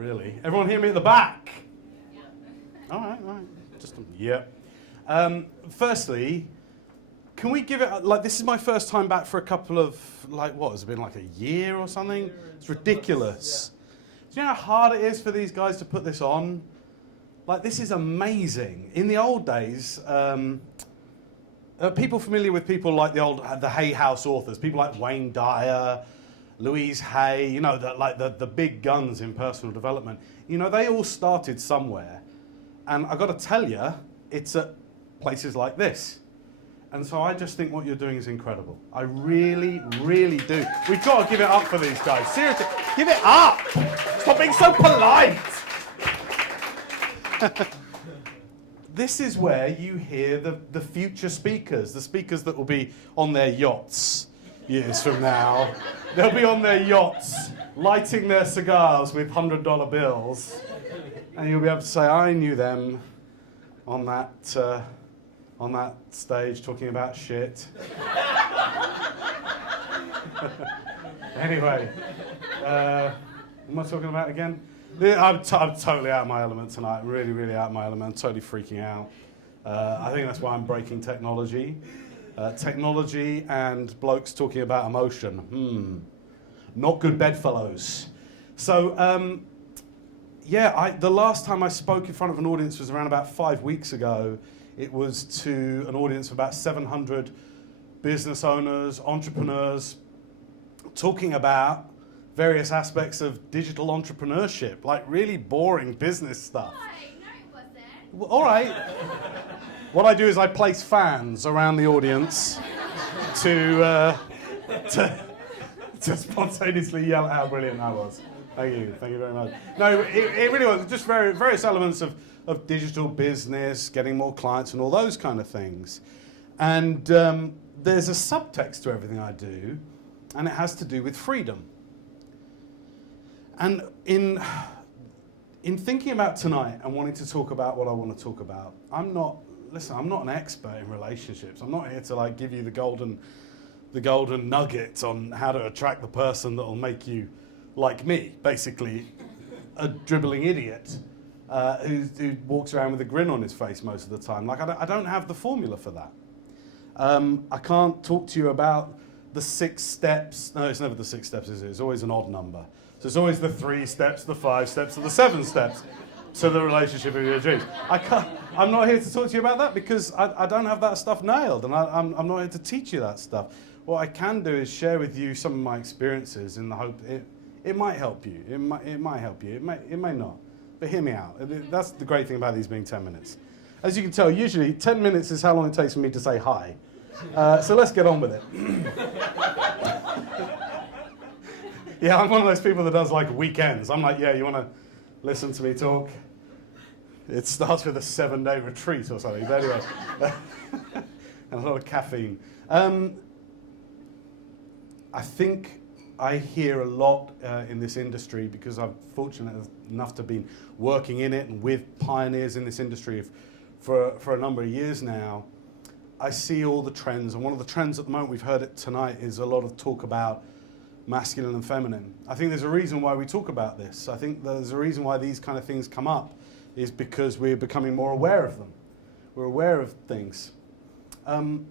really. Everyone hear me at the back? Yeah. All right. Just, yeah. Firstly, can we give it, like, this is my first time back for a couple of, like, what, has it been like a year or something? It's ridiculous. Do you know how hard it is for these guys to put this on? Like, this is amazing. In the old days, people familiar with people like the Hay House authors, people like Wayne Dyer, Louise Hay, you know, the big guns in personal development. You know, they all started somewhere. And I've got to tell you, it's at places like this. And so I just think what you're doing is incredible. I really, really do. We've got to give it up for these guys. Seriously, give it up. Stop being so polite. This is where you hear the future speakers, the speakers that will be on their yachts years from now. They'll be on their yachts, lighting their cigars with $100 bills. And you'll be able to say, I knew them on that stage talking about shit. Anyway, what am I talking about again? I'm totally out of my element tonight, really, really out of my element. I'm totally freaking out. I think that's why I'm breaking technology. Technology and blokes talking about emotion. Not good bedfellows. So, the last time I spoke in front of an audience was around about 5 weeks ago. It was to an audience of about 700 business owners, entrepreneurs, talking about various aspects of digital entrepreneurship, like really boring business stuff. No, it wasn't. Well, all right. What I do is I place fans around the audience to spontaneously yell at how brilliant that was. Thank you very much. No, it really was just various elements of digital business, getting more clients and all those kind of things. And there's a subtext to everything I do, and it has to do with freedom. And in thinking about tonight and wanting to talk about what I want to talk about, I'm not an expert in relationships. I'm not here to like give you the golden nuggets on how to attract the person that will make you like me, basically a dribbling idiot who walks around with a grin on his face most of the time. Like, I don't have the formula for that. I can't talk to you about the 6 steps. No, it's never the 6 steps, is it? It's always an odd number. So it's always the 3 steps, the 5 steps, or the 7 steps to the relationship of your dreams. I'm not here to talk to you about that because I don't have that stuff nailed, and I'm not here to teach you that stuff. What I can do is share with you some of my experiences in the hope it might help you. It might help you. It may not. But hear me out. That's the great thing about these being 10 minutes. As you can tell, usually 10 minutes is how long it takes for me to say hi. So let's get on with it. Yeah, I'm one of those people that does like weekends. I'm like, yeah, you want to listen to me talk? It starts with a 7-day retreat or something. But anyway, and a lot of caffeine. I think I hear a lot in this industry because I'm fortunate enough to be working in it and with pioneers in this industry for a number of years now. I see all the trends, and one of the trends at the moment, we've heard it tonight, is a lot of talk about masculine and feminine. I think there's a reason why we talk about this. I think there's a reason why these kind of things come up is because we're becoming more aware of them. We're aware of things. I'm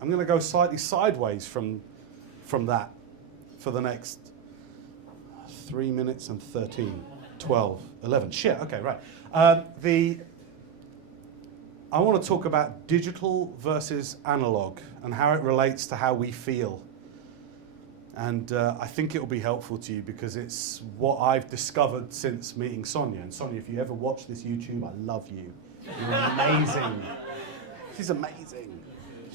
going to go slightly sideways from that for the next 3 minutes and 13, 12, 11. Shit, okay, right. I want to talk about digital versus analog and how it relates to how we feel. And I think it will be helpful to you because it's what I've discovered since meeting Sonia. And Sonia, if you ever watch this YouTube, I love you. You're amazing. She's amazing.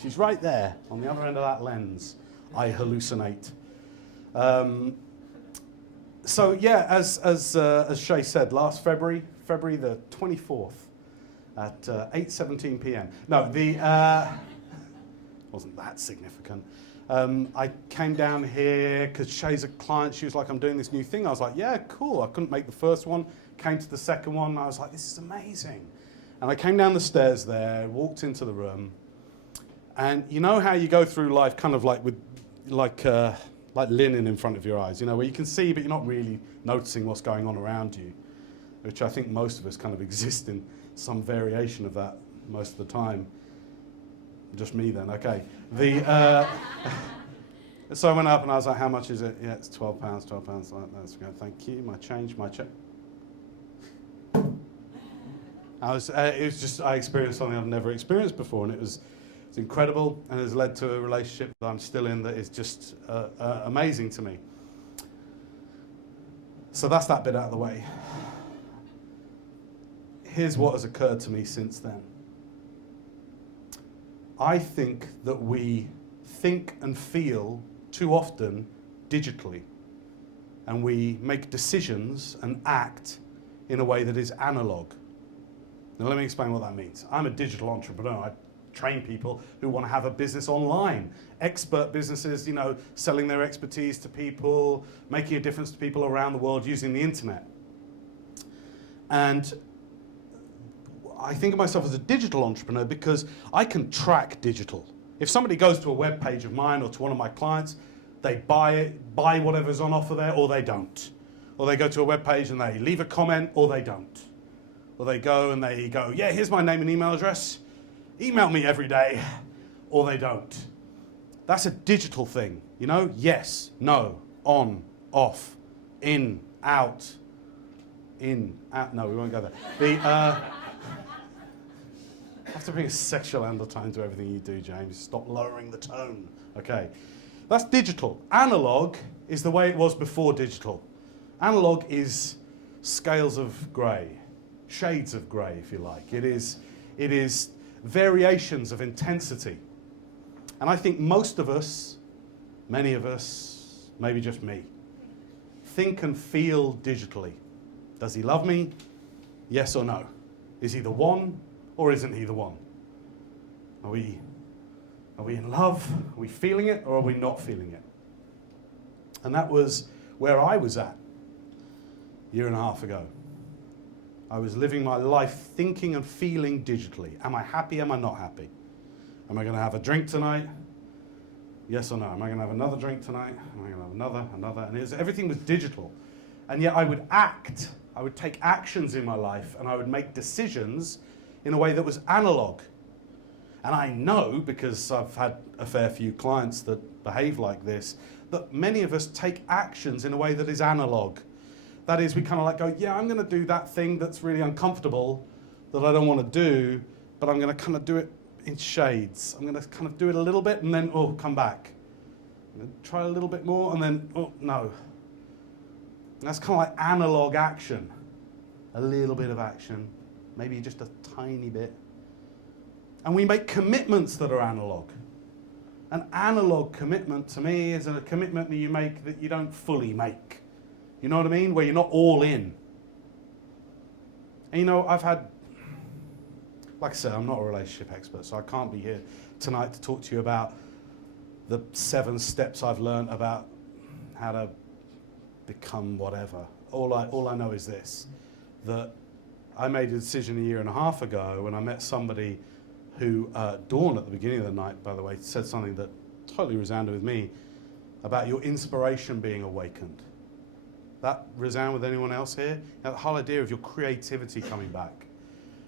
She's right there on the other end of that lens. I hallucinate. So yeah, as Shay said, last February the 24th at 8:17 p.m. No, wasn't that significant. I came down here because Shay's a client. She was like, I'm doing this new thing. I was like, yeah, cool. I couldn't make the first one. Came to the second one. I was like, this is amazing. And I came down the stairs there, walked into the room. And you know how you go through life kind of like with, like, like linen in front of your eyes, where you can see but you're not really noticing what's going on around you, which I think most of us kind of exist in some variation of that most of the time. Just me then, okay. So I went up and I was like, how much is it? Yeah, it's £12, £12. Like, that's good, thank you, my change, my check. It was just, I experienced something I've never experienced before, and it's incredible, and has led to a relationship that I'm still in that is just amazing to me. So that's that bit out of the way. Here's what has occurred to me since then. I think that we think and feel too often digitally, and we make decisions and act in a way that is analog. Now let me explain what that means. I'm a digital entrepreneur. I train people who want to have a business online. Expert businesses, selling their expertise to people, making a difference to people around the world using the internet. And I think of myself as a digital entrepreneur because I can track digital. If somebody goes to a web page of mine or to one of my clients, they buy whatever's on offer there, or they don't. Or they go to a web page and they leave a comment, or they don't. Or they go and they go, yeah, here's my name and email address. Email me every day, or they don't. That's a digital thing, Yes, no, on, off, in, out. No, we won't go there. I have to bring a sexual undertone to everything you do, James. Stop lowering the tone. Okay, that's digital. Analog is the way it was before digital. Analog is scales of grey, shades of grey, if you like. It is variations of intensity. And I think most of us, many of us, maybe just me, think and feel digitally. Does he love me? Yes or no? Is he the one or isn't he the one? Are we in love? Are we feeling it or are we not feeling it? And that was where I was at a year and a half ago. I was living my life thinking and feeling digitally. Am I happy? Am I not happy? Am I going to have a drink tonight? Yes or no? Am I going to have another drink tonight? Am I going to have another? And everything was digital. And yet I would act. I would take actions in my life, and I would make decisions in a way that was analog. And I know, because I've had a fair few clients that behave like this, that many of us take actions in a way that is analog. That is, we kind of like go, yeah, I'm going to do that thing that's really uncomfortable, that I don't want to do, but I'm going to kind of do it in shades. I'm going to kind of do it a little bit and then, come back. I'm going to try a little bit more and then, no. And that's kind of like analog action. A little bit of action, maybe just a tiny bit. And we make commitments that are analog. An analog commitment to me is a commitment that you make that you don't fully make. You know what I mean? Where you're not all in. And I've had, like I said, I'm not a relationship expert, so I can't be here tonight to talk to you about the 7 steps I've learned about how to become whatever. All I know is this, that I made a decision a year and a half ago when I met somebody who, Dawn at the beginning of the night, by the way, said something that totally resounded with me about your inspiration being awakened. That resound with anyone else here? The whole idea of your creativity coming back.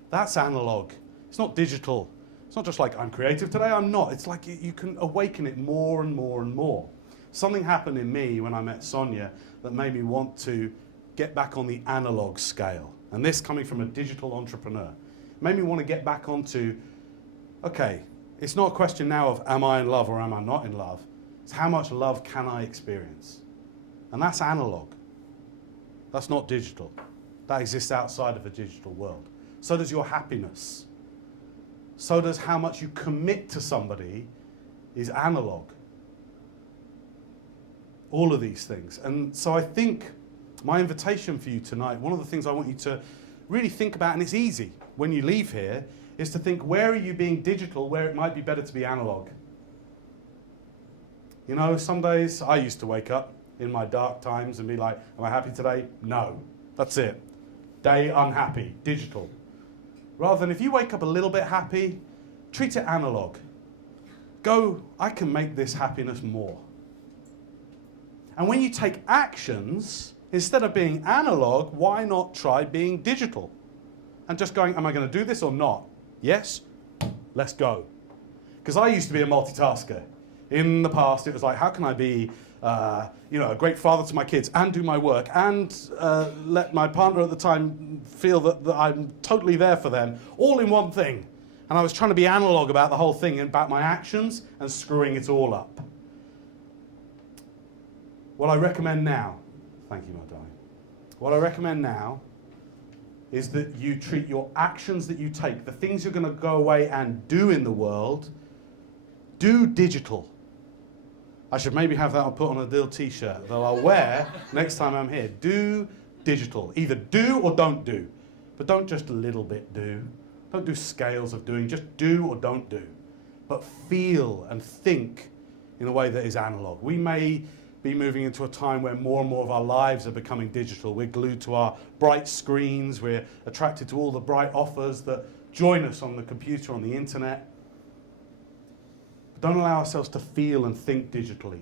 That's analog. It's not digital. It's not just like, I'm creative today, I'm not. It's like you can awaken it more and more and more. Something happened in me when I met Sonia that made me want to get back on the analog scale. And this coming from a digital entrepreneur. It made me want to get back onto, okay, it's not a question now of am I in love or am I not in love. It's how much love can I experience? And that's analog. That's not digital. That exists outside of a digital world. So does your happiness. So does how much you commit to somebody is analog. All of these things. And so I think my invitation for you tonight, one of the things I want you to really think about, and it's easy when you leave here, is to think, where are you being digital where it might be better to be analog? Some days I used to wake up in my dark times and be like, am I happy today? No. That's it. Day unhappy, digital. Rather than if you wake up a little bit happy, treat it analog. Go, I can make this happiness more. And when you take actions, instead of being analog, why not try being digital? And just going, am I going to do this or not? Yes? Let's go. Because I used to be a multitasker. In the past, it was like, how can I be a great father to my kids and do my work and let my partner at the time feel that I'm totally there for them, all in one thing. And I was trying to be analog about the whole thing and about my actions and screwing it all up. What I recommend now, thank you, my darling. What I recommend now is that you treat your actions that you take, the things you're going to go away and do in the world, do digital. I should maybe have that put on a little t-shirt that I'll wear next time I'm here. Do digital. Either do or don't do. But don't just a little bit do. Don't do scales of doing. Just do or don't do. But feel and think in a way that is analog. We may be moving into a time where more and more of our lives are becoming digital. We're glued to our bright screens. We're attracted to all the bright offers that join us on the computer, on the internet. Don't allow ourselves to feel and think digitally.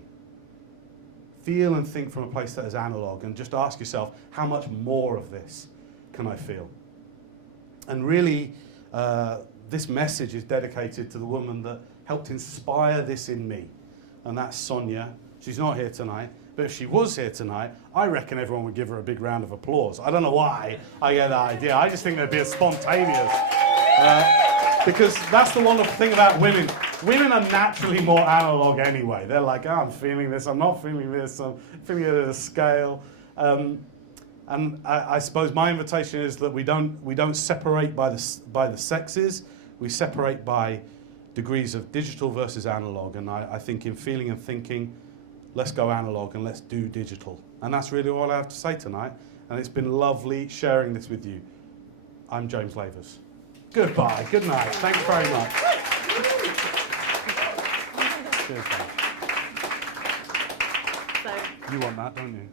Feel and think from a place that is analog, and just ask yourself, how much more of this can I feel? And really, this message is dedicated to the woman that helped inspire this in me, and that's Sonia. She's not here tonight, but if she was here tonight, I reckon everyone would give her a big round of applause. I don't know why I get that idea. I just think there'd be a spontaneous... because that's the wonderful thing about women. Women are naturally more analog anyway. They're like, oh, I'm feeling this, I'm not feeling this, I'm feeling it at a scale. And I suppose my invitation is that we don't separate by the sexes. We separate by degrees of digital versus analog. And I think in feeling and thinking, let's go analog and let's do digital. And that's really all I have to say tonight. And it's been lovely sharing this with you. I'm James Lavers. Goodbye, good night, thanks very much. Cheers, man. You want that, don't you?